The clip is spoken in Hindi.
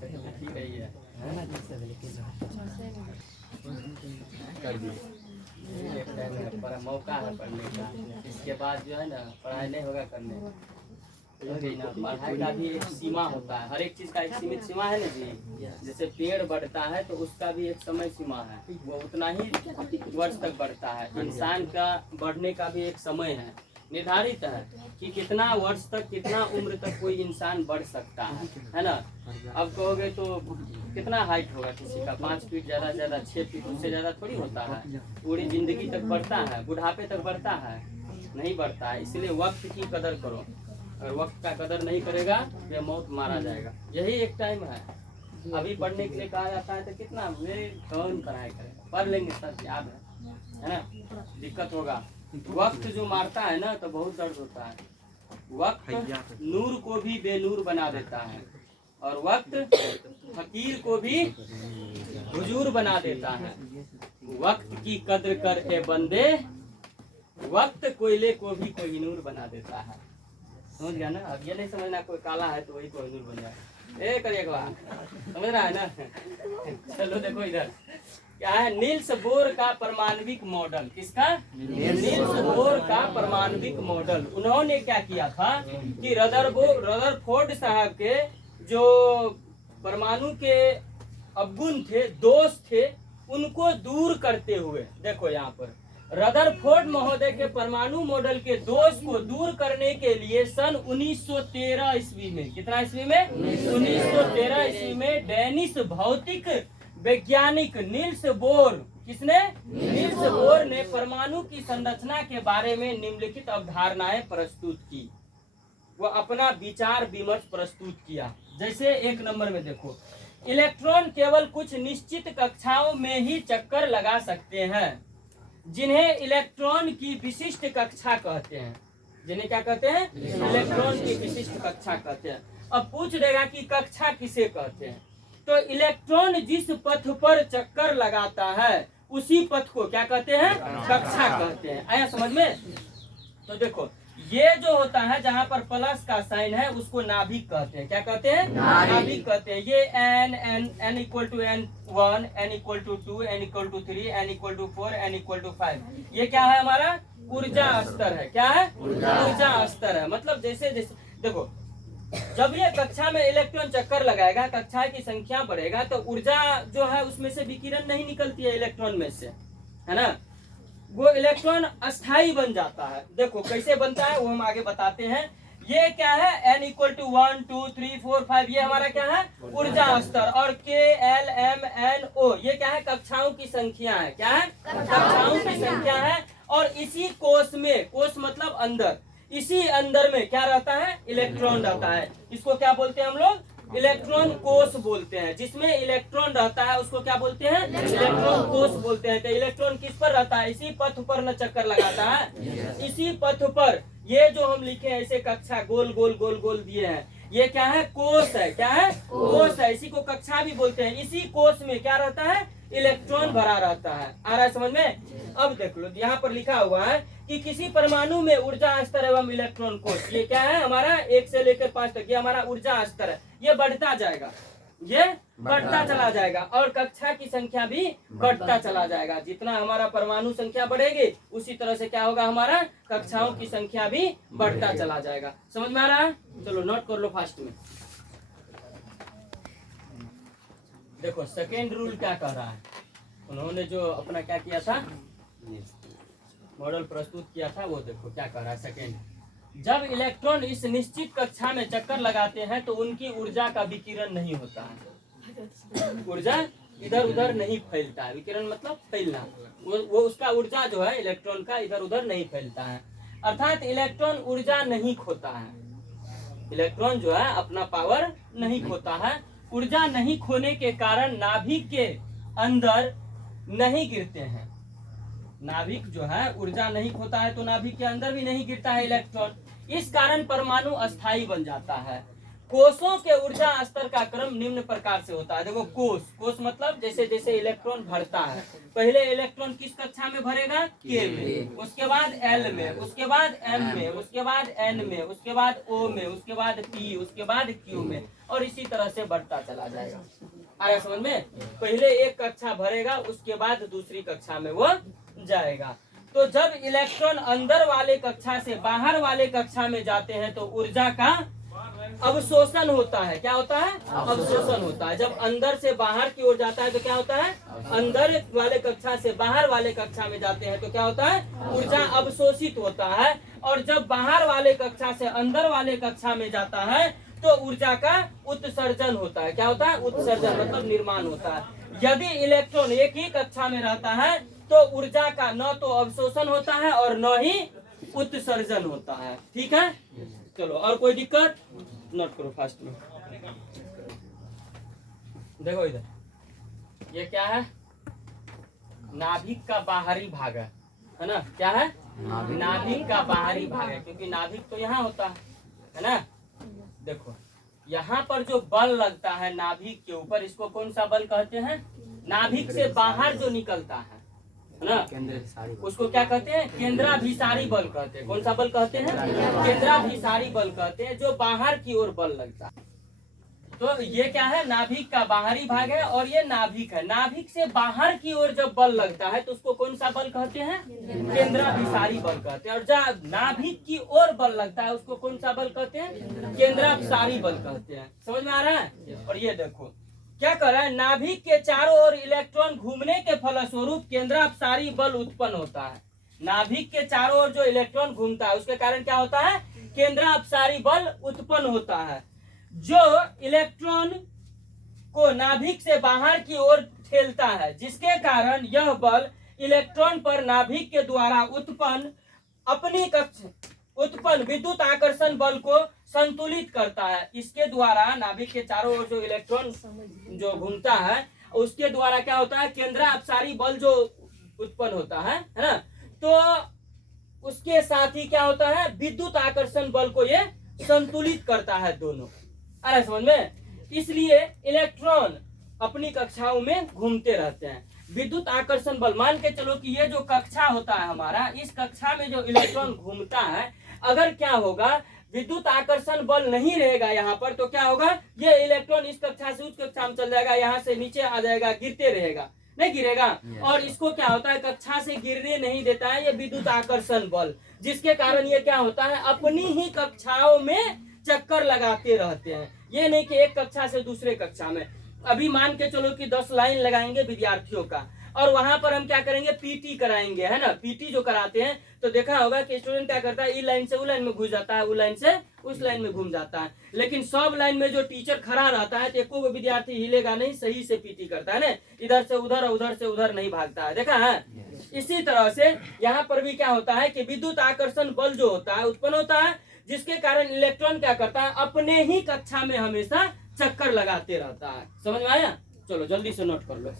ठीक है ये कर दिए एक टाइम है पर मौका है पढ़ने का। इसके बाद जो है ना पढ़ाई नहीं होगा करने ना। पढ़ाई का भी एक सीमा होता है, हर एक चीज का एक सीमित सीमा है ना जी। जैसे पेड़ बढ़ता है तो उसका भी एक समय सीमा है, वो उतना ही वर्ष तक बढ़ता है। इंसान का बढ़ने का भी एक समय है, निर्धारित है कि कितना वर्ष तक कितना उम्र तक कोई इंसान बढ़ सकता है ना। अब कहोगे तो कितना हाइट होगा किसी का, 5 फीट ज़्यादा से ज़्यादा 6 फीट, उससे ज़्यादा थोड़ी होता है। पूरी जिंदगी तक बढ़ता है, बुढ़ापे तक बढ़ता है नहीं बढ़ता है। इसलिए वक्त की कदर करो, अगर वक्त का कदर नहीं करेगा तो मौत मारा जाएगा। यही एक टाइम है। अभी पढ़ने के लिए कहा जाता है तो कितना वे कौन पढ़ाई करेगा, पढ़ लेंगे सब याद है ना। दिक्कत होगा, वक्त जो मारता है ना तो बहुत दर्द होता है। वक्त नूर को भी बेनूर बना देता है और वक्त फकीर को भी हुजूर बना देता है। वक्त की कद्र कर ए बंदे, वक्त कोयले को भी कोहिनूर बना देता है। समझ गया ना। अब ये नहीं समझना कोई काला है तो वही कोहिनूर बन जाए, ए करिएगा, समझ रहा है ना। चलो देखो इधर क्या है, नील्स बोर का परमाणविक मॉडल। किसका? नील्स बोर का परमाणविक मॉडल। उन्होंने क्या किया था कि रदरफोर्ड साहब के जो परमाणु के अवगुण थे, दोष थे, उनको दूर करते हुए, देखो यहाँ पर रदरफोर्ड महोदय के परमाणु मॉडल के दोष को दूर करने के लिए सन 1913 ईस्वी में, कितना ईस्वी में? 1913 ईस्वी में डेनिश भौतिक वैज्ञानिक नील्स बोर, किसने? नील्स बोर ने परमाणु की संरचना के बारे में निम्नलिखित अवधारणाएं प्रस्तुत की। वो अपना विचार विमर्श प्रस्तुत किया। जैसे 1 नंबर में देखो, इलेक्ट्रॉन केवल कुछ निश्चित कक्षाओं में ही चक्कर लगा सकते हैं, जिन्हें इलेक्ट्रॉन की विशिष्ट कक्षा कहते हैं। जिन्हें क्या कहते हैं? इलेक्ट्रॉन की विशिष्ट कक्षा कहते हैं। अब पूछ देगा कि कक्षा किसे कहते हैं, तो इलेक्ट्रॉन जिस पथ पर चक्कर लगाता है उसी पथ को क्या कहते हैं? कक्षा कहते हैं। आया समझ में? तो देखो ये जो होता है जहां पर प्लस का साइन है उसको नाभिक कहते हैं। क्या कहते हैं? नाभिक कहते हैं। ये n equal to n1, n equal to 2, n equal to 3, n equal to 4, n equal to 5, ये क्या है? हमारा ऊर्जा स्तर है। क्या है? ऊर्जा स्तर है। मतलब जैसे जैसे देखो, जब ये कक्षा में इलेक्ट्रॉन चक्कर लगाएगा, कक्षा की संख्या बढ़ेगा तो ऊर्जा जो है उसमें से विकिरण नहीं निकलती है इलेक्ट्रॉन में से, है ना। वो इलेक्ट्रॉन अस्थाई बन जाता है। देखो कैसे बनता है वो हम आगे बताते हैं। ये क्या है? n इक्वल टू 1, 2, 3, 4, 5, ये हमारा क्या है? ऊर्जा स्तर। और k, l, m, n, o, ये क्या है? कक्षाओं की संख्या है। क्या है? कक्षाओं की संख्या है। और इसी कोश में, कोश मतलब अंदर, इसी अंदर में क्या रहता है? इलेक्ट्रॉन रहता है। इसको क्या बोलते हैं हम लोग? इलेक्ट्रॉन कोश बोलते हैं। जिसमें इलेक्ट्रॉन रहता है उसको क्या बोलते हैं? इलेक्ट्रॉन कोश बोलते हैं। तो इलेक्ट्रॉन किस पर रहता है? इसी पथ पर न चक्कर लगाता है। इसी पथ पर ये जो हम लिखे हैं ऐसे कक्षा गोल गोल गोल गोल दिए हैं, ये क्या है? कोश है। क्या है? कोश है। इसी को कक्षा भी बोलते हैं। इसी कोश में क्या रहता है? इलेक्ट्रॉन भरा रहता है। आ रहा है समझ में? अब देख लो यहाँ पर लिखा हुआ है कि किसी परमाणु में ऊर्जा स्तर एवं इलेक्ट्रॉन कोश, ये क्या है? हमारा 1 से लेकर 5 तक, ये हमारा ऊर्जा स्तर है। ये बढ़ता जाएगा, ये बढ़ता चला जाएगा और कक्षा की संख्या भी बढ़ता चला जाएगा। जितना हमारा परमाणु संख्या बढ़ेगी उसी तरह से क्या होगा? हमारा कक्षाओं की संख्या भी बढ़ता चला जाएगा। समझ में आ रहा है? चलो नोट कर लो फास्ट में। देखो सेकेंड रूल क्या कह रहा है। उन्होंने जो अपना क्या किया था, मॉडल प्रस्तुत किया था, वो देखो क्या कह रहा है। सेकेंड, जब इलेक्ट्रॉन इस निश्चित कक्षा में चक्कर लगाते हैं तो उनकी ऊर्जा का विकिरण नहीं होता है। ऊर्जा इधर उधर नहीं फैलता है। विकिरण मतलब फैलना। वो उसका ऊर्जा जो है इलेक्ट्रॉन का इधर उधर नहीं फैलता है। अर्थात इलेक्ट्रॉन ऊर्जा नहीं खोता है। इलेक्ट्रॉन जो है अपना पावर नहीं खोता है। ऊर्जा नहीं खोने के कारण नाभिक के अंदर नहीं गिरते हैं। नाभिक जो है ऊर्जा नहीं खोता है तो नाभिक के अंदर भी नहीं गिरता है इलेक्ट्रॉन। इस कारण परमाणु अस्थाई बन जाता है। कोषों के ऊर्जा स्तर का क्रम निम्न प्रकार से होता है। देखो कोष मतलब जैसे जैसे इलेक्ट्रॉन भरता है, पहले इलेक्ट्रॉन किस कक्षा में भरेगा, के में, उसके बाद एल में, उसके बाद एम में, उसके बाद एन में, उसके बाद ओ में, उसके बाद पी, उसके बाद क्यू में, और इसी तरह से बढ़ता चला जाएगा। आ रहा समझ में? पहले एक कक्षा भरेगा, उसके बाद दूसरी कक्षा में वो जाएगा। तो जब इलेक्ट्रॉन अंदर वाले कक्षा से बाहर वाले कक्षा में जाते हैं तो ऊर्जा का अवशोषण होता है। क्या होता है? अवशोषण होता है। जब अंदर से बाहर की ओर जाता है तो क्या होता है? अंदर वाले कक्षा से बाहर वाले कक्षा में जाते हैं तो क्या होता है? ऊर्जा अवशोषित होता है। और जब बाहर वाले कक्षा से अंदर वाले कक्षा में जाता है तो ऊर्जा का उत्सर्जन होता है। क्या होता है? उत्सर्जन मतलब निर्माण होता है। यदि इलेक्ट्रॉन एक ही कक्षा में रहता है तो ऊर्जा का न तो अवशोषण होता है और न ही उत्सर्जन होता है। ठीक है, चलो और कोई दिक्कत? नोट करो फास्ट में। देखो इधर, ये क्या है? नाभिक का बाहरी भाग है ना? क्या है? नाभिक का बाहरी भाग है, क्योंकि नाभिक तो यहाँ होता है ना? देखो यहाँ पर जो बल लगता है नाभिक के ऊपर, इसको कौन सा बल कहते हैं? नाभिक से बाहर जो निकलता है ना, उसको क्या कहते हैं? केंद्राभिसारी बल कहते हैं। कौन सा बल कहते हैं? केंद्राभिसारी बल कहते हैं, जो बाहर की ओर बल लगता है। तो ये क्या है? नाभिक का बाहरी भाग है और ये नाभिक है। नाभिक से बाहर की ओर जब बल लगता है तो उसको कौन सा बल कहते हैं? केंद्राभिसारी बल कहते हैं। और जब नाभिक की ओर बल लगता है उसको कौन सा बल कहते हैं? केंद्राभिसारी बल कहते हैं। समझ में आ रहा है? और ये देखो क्या कर रहा है? नाभिक के चारों ओर इलेक्ट्रॉन घूमने के फलस्वरूप केंद्राभिसारी बल उत्पन्न होता है। नाभिक के चारों ओर जो इलेक्ट्रॉन घूमता है उसके कारण क्या होता है? केंद्राभिसारी बल उत्पन्न होता है, जो इलेक्ट्रॉन को नाभिक से बाहर की ओर ठेलता है, जिसके कारण यह बल इलेक्ट्रॉन पर नाभिक के द्वारा उत्पन्न विद्युत आकर्षण बल को संतुलित करता है। इसके द्वारा नाभिक के चारों ओर जो इलेक्ट्रॉन जो घूमता है उसके द्वारा क्या होता है? केंद्राभिसारी बल जो उत्पन्न होता है ना, तो उसके साथ ही क्या होता है? विद्युत आकर्षण बल को ये संतुलित करता है दोनों। अरे समझ में? इसलिए इलेक्ट्रॉन अपनी कक्षाओं में घूमते रहते हैं। विद्युत आकर्षण बल, मान के चलो कि ये जो कक्षा होता है हमारा, इस कक्षा में जो इलेक्ट्रॉन घूमता है, अगर क्या होगा? विद्युत आकर्षण बल नहीं रहेगा यहाँ पर, तो क्या होगा? ये इलेक्ट्रॉन इस कक्षा से उस कक्षा में चल जाएगा, यहाँ से नीचे आ जाएगा, गिरते रहेगा, नहीं गिरेगा। और इसको क्या होता है? कक्षा से गिरने नहीं देता है ये विद्युत आकर्षण बल, जिसके कारण ये क्या होता है? अपनी ही कक्षाओं में चक्कर लगाते रहते हैं। ये नहीं कि एक कक्षा से दूसरे कक्षा में। अभी मान के चलो कि 10 लाइन लगाएंगे विद्यार्थियों का, और वहां पर हम क्या करेंगे? पीटी कराएंगे, है ना? पीटी जो कराते हैं तो देखा होगा कि स्टूडेंट क्या करता है? ई लाइन से उ लाइन में घुस जाता है, उ लाइन से उस लाइन में घूम जाता है। लेकिन सब लाइन में जो टीचर खड़ा रहता है तो एको को विद्यार्थी हिलेगा नहीं, सही से पीटी करता है ना, इधर से उधर और उधर से उधर नहीं भागता है। देखा है? इसी तरह से यहाँ पर भी क्या होता है कि विद्युत आकर्षण बल जो होता है उत्पन्न होता है, जिसके कारण इलेक्ट्रॉन क्या करता है? अपने ही कक्षा में हमेशा चक्कर लगाते रहता है। समझ में आया? चलो जल्दी से नोट कर लो।